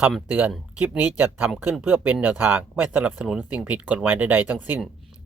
คำเตือน คลิปนี้จะทำขึ้นเพื่อเป็นแนวทาง ไม่สนับสนุนสิ่งผิดกฎหมายใดๆทั้งสิ้น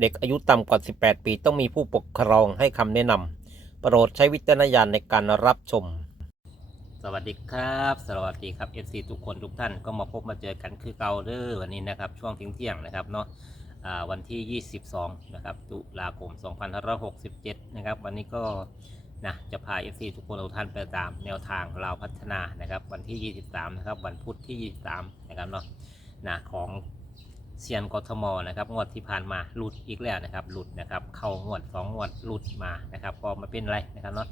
เด็กอายุต่ำกว่า 18 ปีต้องมีผู้ปกครองให้คำแนะนำโปรดใช้วิจารณญาณในการรับชม สวัสดีครับ สวัสดีครับ FC ทุกคนทุกท่านก็มาพบมาเจอกันคือเก่าเด้อวันนี้นะครับ ช่วงเที่ยงๆนะครับเนาะวันที่ 22 นะครับ ตุลาคม 2567 นะครับ วันนี้ก็ นะจะพา FC ทุกคนทุกท่านไปตามแนวทางเราพัฒนานะครับ วันที่ 23 นะครับ วันพุธที่ 23 นะครับเนาะนะของเซียนกทมนะครับงวดที่ผ่านมาหลุดอีกแล้วนะครับ หลุดนะครับเข้างวด2งวดหลุดมานะครับก็มาเป็นไรนะครับเนาะ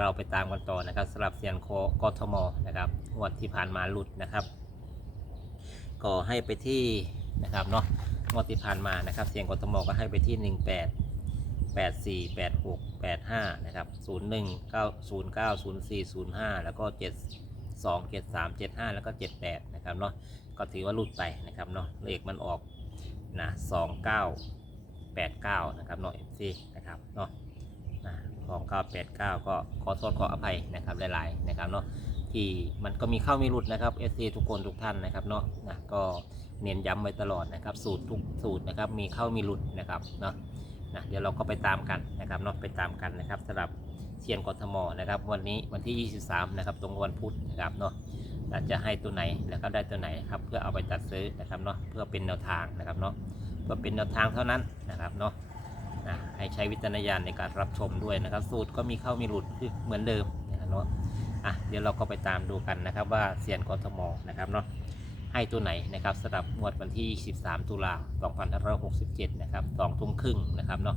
เราไปตามกันต่อนะครับสำหรับเซียนโคกทมนะครับงวดที่ผ่านมาหลุดนะครับ ก็ให้ไปที่นะครับเนาะงวดที่ผ่านมานะครับ เซียนกทมก็ให้ไปที่ 18 84 86 85 นะครับ 01 9 09 04 05 แล้วก็ 72 73 75 แล้วก็ 78 นะครับเนาะก็ถือว่าหลุดไปนะครับเนาะเลขมันออกนะ29 89 นะครับเนาะ FC นะครับเนาะของ989 ก็ขอโทษขออภัยนะครับหลายๆนะครับเนาะที่มันก็มีเข้ามีหลุดนะครับ SC ทุกคนทุกท่านนะครับเนาะนะก็เน้นย้ำไว้ตลอดนะครับ สูตรทุกสูตรนะครับมีเข้ามีหลุดนะครับเนาะ นะเดี๋ยวเราก็ไปตามกันนะครับเนาะไปตามกันนะครับสำหรับเชียนกทมนะครับ วันนี้วันที่ 23 นะครับ ตรงวันพุธนะครับเนาะเราจะให้ตัวไหนแล้วก็ได้ตัวไหนครับเพื่อเอาไปจัดซื้อนะครับเนาะเพื่อเป็นแนวทางนะครับเนาะเพื่อเป็นแนวทางเท่านั้นนะครับเนาะนะให้ใช้วิจารณญาณในการรับชมด้วยนะครับ สูตรก็มีเข้ามีหลุดคือเหมือนเดิมนะครับเนาะอะเดี๋ยวเราก็ไปตามดูกันนะครับว่าเซียนกทมนะครับเนาะ ให้ตัวไหนนะครับสำหรับงวดวันที่ 13 ตุลา2567 นะครับ2ทุ่มครึ่งนะครับเนาะ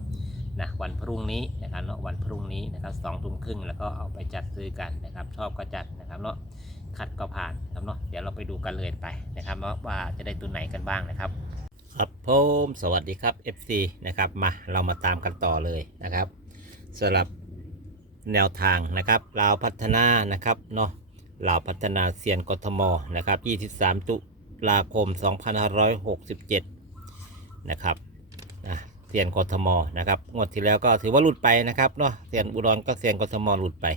นะวันพรุ่งนี้นะครับเนาะวันพรุ่งนี้นะครับ2ทุ่มครึ่งแล้วก็เอาไปจัดซื้อกันนะครับ ชอบก็จัดนะครับเนาะขัดก็ผ่านนะครับเนาะเดี๋ยวเราไปดูกันเลยไปนะครับว่าว่าจะได้ตัวไหนกันบ้างนะครับครับผมสวัสดีครับ FC นะครับมาเรามาตามกันต่อเลยนะครับสำหรับแนวทางนะครับลาวพัฒนานะครับเนาะลาวพัฒนาเซียนกทมนะครับ 23 ตุ ลาคม 2567 นะครับนะเซียนกทมนะครับงวดที่แล้วก็ถือว่าหลุดไปนะครับเนาะเซียนอุดรก็เซียนกทมหลุดไป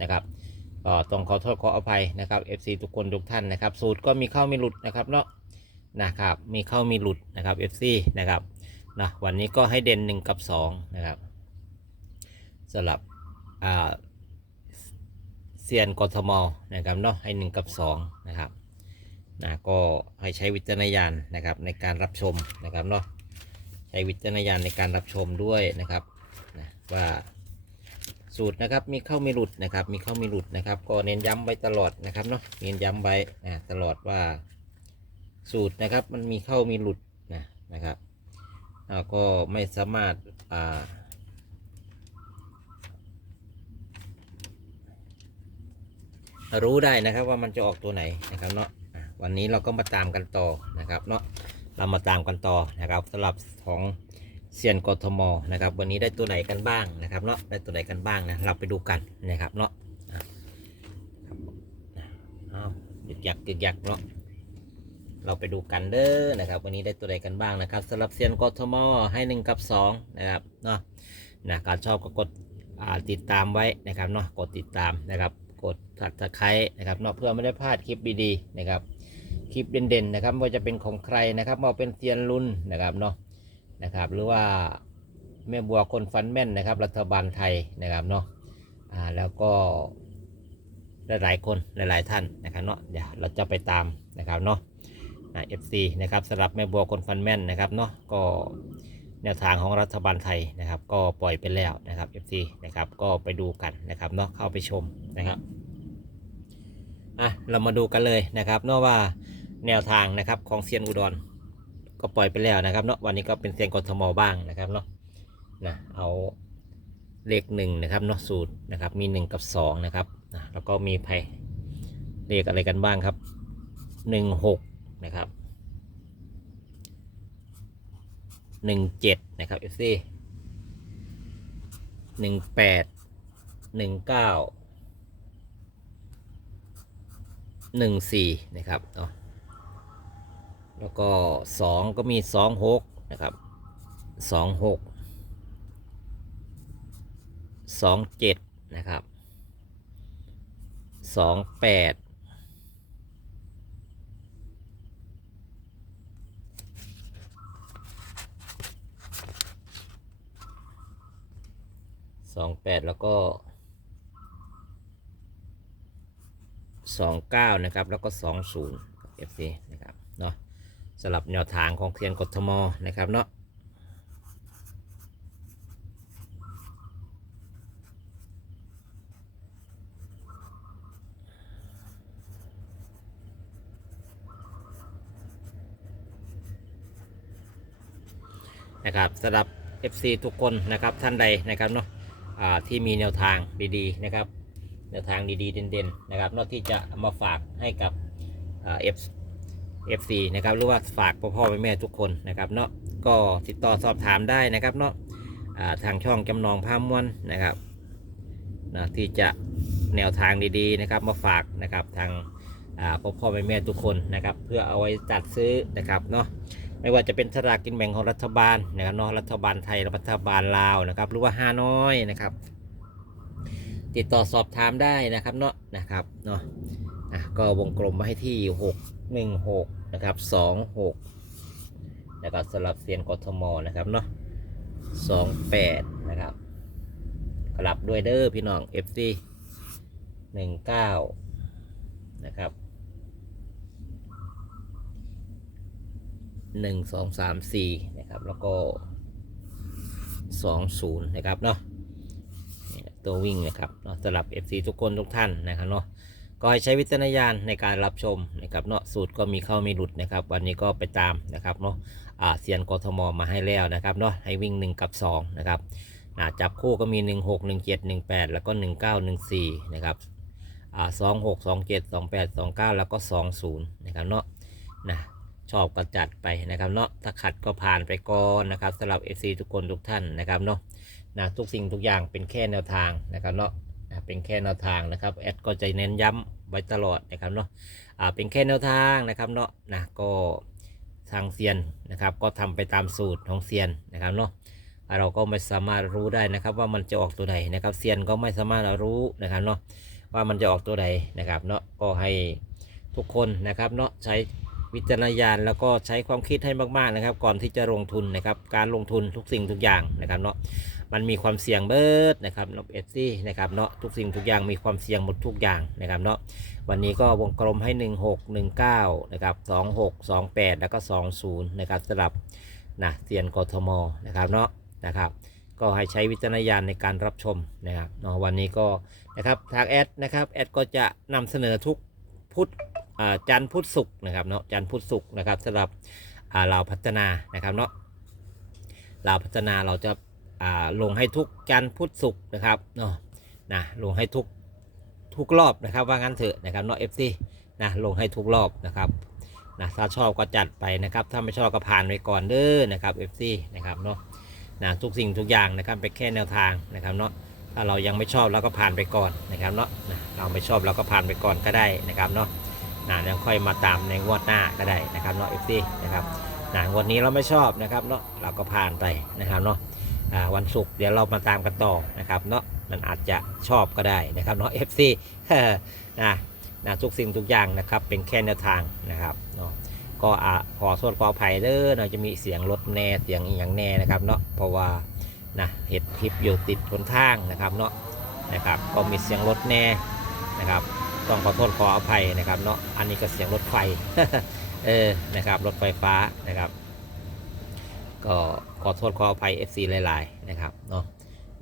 นะครับก็ต้องขอโทษขออภัยนะครับ FC ทุกคนทุกท่านนะครับ สูตรก็มีเข้ามีหลุดนะครับเนาะนะครับมีเข้ามีหลุดนะครับ FC นะครับนะวันนี้ก็ให้เด่น 1 กับ 2 นะครับสำหรับอ่าเซียนกทมนะครับเนาะให้ 1 กับ 2 นะครับ นะก็ให้ใช้วิจารณญาณนะครับในการรับชมนะครับเนาะใช้วิจารณญาณในการรับชมด้วยนะครับนะว่าสูตรนะครับมีเข้ามีหลุดนะครับมีเข้ามีหลุดนะครับ ก็เน้นย้ำไว้ตลอดนะครับเนาะเน้นย้ำไว้นะตลอดว่าสูตรนะครับมันมีเข้ามีหลุดนะนะครับเราก็ไม่สามารถอ่ารู้ได้นะครับว่ามันจะออกตัวไหนนะครับเนาะ วันนี้เราก็มาตามกันต่อนะครับเนาะเรามาตามกันต่อนะครับสำหรับของเซียนกทมนะครับ วันนี้ได้ตัวไหนกันบ้างนะครับเนาะได้ตัวไหนกันบ้างนะเราไปดูกันนะครับเนาะอะครับอ้าวยึกยักยึกยักเนาะเราไปดูกันเด้อนะครับ วันนี้ได้ตัวใดกันบ้างนะครับสำหรับเซียนกทมให้1กับ2นะครับเนาะนะการชอบก็กดติดตามไว้นะครับเนาะกดติดตามนะครับ กดถัดตะไคร้นะครับเนาะเพื่อไม่ได้พลาดคลิปดีๆนะครับ คลิปเด่นๆนะครับว่าจะเป็นของใครนะครับว่าเป็นเซียนรุ่นนะครับเนาะนะครับ หรือว่าแม่บัวคนฟันแม่นนะครับ รัฐบาลไทยนะครับเนาะอ่าแล้วก็หลายๆคนหลายๆท่านนะครับเนาะเดี๋ยวเราจะไปตามนะครับเนาะเอฟซีนะครับสำหรับแม่บัวคนฟันแม่นนะครับเนาะก็แนวทางของรัฐบาลไทยนะครับ ก็ปล่อยไปแล้วนะครับ FC นะครับก็ไปดูกันนะครับเนาะเข้าไปชมนะครับอะเรามาดูกันเลยนะครับเนาะว่า แนวทางนะครับของเซียนอุดร ก็ปล่อยไปแล้วนะครับเนาะวันนี้ก็เป็นเซียนกทมบ้างนะครับเนาะนะเอาเลขหนึ่งนะครับเนาะสูตรนะครับมีหนึ่งกับสองนะครับนะแล้วก็มีไพ่เลขอะไรกันบ้างครับหนึ่งหกนะครับหนึ่งเจ็ดนะครับ FC หนึ่งแปดหนึ่งเก้าหนึ่งสี่นะครับเนาะ แล้วก็ 2 ก็มี 26 นะครับ 26 27 นะครับ 28 28 แล้วก็29 นะครับ แล้วก็ 20 FC นะครับ เนาะ สลับแนวทางของเทียนกทมนะครับเนาะนะครับสำหรับ FC ทุกคนนะครับท่านใดนะครับเนาะที่มีแนวทางดีๆนะครับแนวทางดีๆเด่นๆนะครับนอกที่จะมาฝากให้กับเอฟ เอฟซีนะครับหรือว่าฝากพ่อพ่อแม่แม่ทุกคนนะครับเนาะก็ติดต่อสอบถามได้นะครับเนาะทางช่องจำนองพามวนนะครับนะที่จะแนวทางดีๆนะครับมาฝากนะครับทางพ่อพ่อแม่แม่ทุกคนนะครับเพื่อเอาไว้จัดซื้อนะครับเนาะไม่ว่าจะเป็นสลากกินแบ่งของรัฐบาลนะครับเนาะรัฐบาลไทยรัฐบาลลาวนะครับหรือว่าฮานอยนะครับติดต่อสอบถามได้นะครับเนาะนะครับเนาะอะก็วงกลมมาให้ที่ 6 1 6 นะครับ 2 6 นะครับสำหรับเซียนกทมนะครับเนาะ2 8 นะครับกลับด้วยเด้อพี่น้อง FC 19 นะครับ 1 2 3 4 นะครับ แล้วก็ 20 นะครับเนาะตัววิ่งนะครับเนาะสำหรับ FC ทุกคนทุกท่านนะครับเนาะ ก็ให้ใช้วิจารณญาณในการรับชมนะครับเนาะสูตรก็มีเข้ามีหลุดนะครับ วันนี้ก็ไปตามนะครับเนาะอ่าเซียนกทมมาให้แล้วนะครับเนาะให้วิ่ง 1 กับ 2 นะครับจับคู่ก็มี 1 6 1 7 1 8 แล้วก็ 1 9 1 4 นะครับอ่า2 6 2 7 2 8 2 9แปดสองเก้าแล้วก็20นย์นะครับเนาะนะชอบก็จัดไปนะครับเนาะถ้าขัดก็ผ่านไปก่อนนะครับสำหรับ FC ทุกคนทุกท่านนะครับเนาะนะทุกสิ่งทุกอย่างเป็นแค่แนวทางนะครับเนาะ เป็นแค่แนวทางนะครับแอดก็จะเน้นย้ำไว้ตลอดนะครับเนาะอ่าเป็นแค่แนวทางนะครับเนาะนะก็ทางเซียนนะครับก็ทำไปตามสูตรของเซียนนะครับเนาะเราก็ไม่สามารถรู้ได้นะครับว่ามันจะออกตัวใดนนะครับเซียนก็ไม่สามารถรู้นะครับเนาะว่ามันจะออกตัวใดนะครับเนาะก็ให้ทุกคนนะครับเนาะใช้วิจารณญาณแล้วก็ใช้ความคิดให้มากๆนะครับ ก่อนที่จะลงทุนนะครับการลงทุนทุกสิ่งทุกอย่างนะครับเนาะ มันมีความเสี่ยงเบิดนะครับนบเอซี่นะครับเนาะทุกสิ่งทุกอย่างมีความเสี่ยงหมดทุกอย่างนะครับเนาะวันนี้ก็วงกลมให้ 1 6 1 9นะครับ2 6 2 8 แล้วก็ 20นะครับสลับนะเซียนกทมนะครับเนาะนะครับ ก็ให้ใช้วิจารณญาณในการรับชมนะครับเนาะวันนี้ก็นะครับทางแอดนะครับแอดก็จะนำเสนอทุกพุธจันทร์พุธศุกร์นะครับเนาะจันทร์พุธศุกร์นะครับสำหรับเราพัฒนานะครับเนาะเราพัฒนาเราจะ ลงให้ทุกจันทร์พุธศุกร์นะครับเนาะนะลงให้ทุกทุกรอบนะครับว่างั้นเถอะนะครับเนาะเอฟซีนะลงให้ทุกรอบนะครับนะถ้าชอบก็จัดไปนะครับ ถ้าไม่ชอบก็ผ่านไปก่อนเด้อนะครับเอฟซีนะครับเนาะนะทุกสิ่งทุกอย่างนะครับเป็นแค่แนวทางนะครับเนาะถ้าเรายังไม่ชอบเราก็ผ่านไปก่อนนะครับเนาะนะเราไม่ชอบเราก็ผ่านไปก่อนก็ได้นะครับเนาะนะแล้วค่อยมาตามในงวดหน้าก็ได้นะครับเนาะเอฟซีนะครับนะงวดนี้เราไม่ชอบนะครับเนาะเราก็ผ่านไปนะครับเนาะ วันศุกร์เดี๋ยวเรามาตามกันต่อนะครับเนาะมันอาจจะชอบก็ได้นะครับเนาะ FC นะนะทุกสิ่งทุกอย่างนะครับเป็นแค่แนวทางนะครับเนาะก็อ่าขอโทษขออภัยเด้อเนาจะมีเสียงรถแน่เสียงอย่างแน่นะครับเนาะเพราะว่านะเห็ดคลิปอยู่ติดทนทางนะครับเนาะนะครับก็มีเสียงรถแน่นะครับต้องขอโทษขออภัยนะครับเนาะอันนี้ก็เสียงรถไฟเออนะครับรถไฟฟ้านะครับ ก็ขอโทษขออภัย FC หลายๆนะครับเนาะ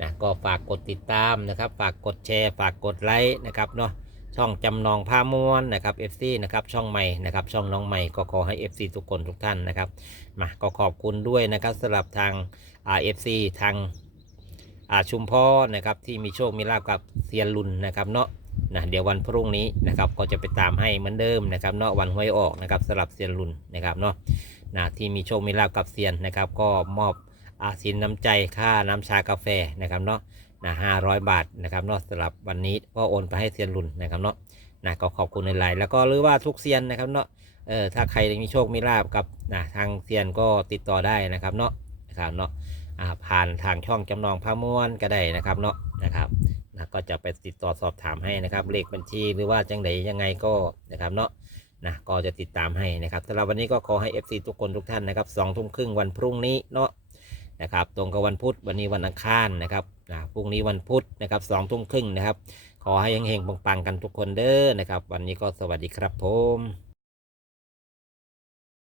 นะก็ฝากกดติดตามนะครับ ฝากกดแชร์ ฝากกดไลค์นะครับเนาะช่องจำนองผ้ามวนนะครับ FC นะครับช่องใหม่นะครับช่องน้องใหม่ก็ขอให้ FC ทุกคนทุกท่านนะครับมาก็ขอบคุณด้วยนะครับสำหรับทางอ่า FC ทางอ่าชุมพรนะครับที่มีโชคมีลาบกับเซียนลุนนะครับเนาะนะเดี๋ยววันพรุ่งนี้นะครับก็จะไปตามให้เหมือนเดิมนะครับเนาะวันหวยออกนะครับสำหรับเซียนลุนนะครับเนาะ นะที่มีโชคมีลาบกับเซียนนะครับ ก็มอบอาสินน้ำใจค่าน้ำชากาแฟนะครับเนาะนะห้าร้อยบาทนะครับเนาะสำหรับวันนี้ก็โอนไปให้เซียนรุ่นนะครับเนาะนะก็ขอบคุณในไลน์แล้วก็หรือว่าทุกเซียนนะครับเนาะเออถ้าใครมีโชคมีลาบกับนะทางเซียนก็ติดต่อได้นะครับเนาะนะครับเนาะอ่าผ่านทางช่องจำนองพระม้วนก็ได้นะครับเนาะนะครับนะก็จะไปติดต่อสอบถามให้นะครับเลขบัญชีหรือว่าจังไดยังไงก็นะครับเนาะ นะก็จะติดตามให้นะครับสำหรับวันนี้ก็ขอให้ FC ทุกคนทุกท่านนะครับสองทุ่มครึ่งวันพรุ่งนี้เนาะนะครับตรงกับวันพุธวันนี้วันอังคารนะครับนะพรุ่งนี้วันพุธนะครับสองทุ่มครึ่งนะครับ ขอให้เฮงๆปังๆกันทุกคนเด้อนะครับ วันนี้ก็สวัสดีครับผม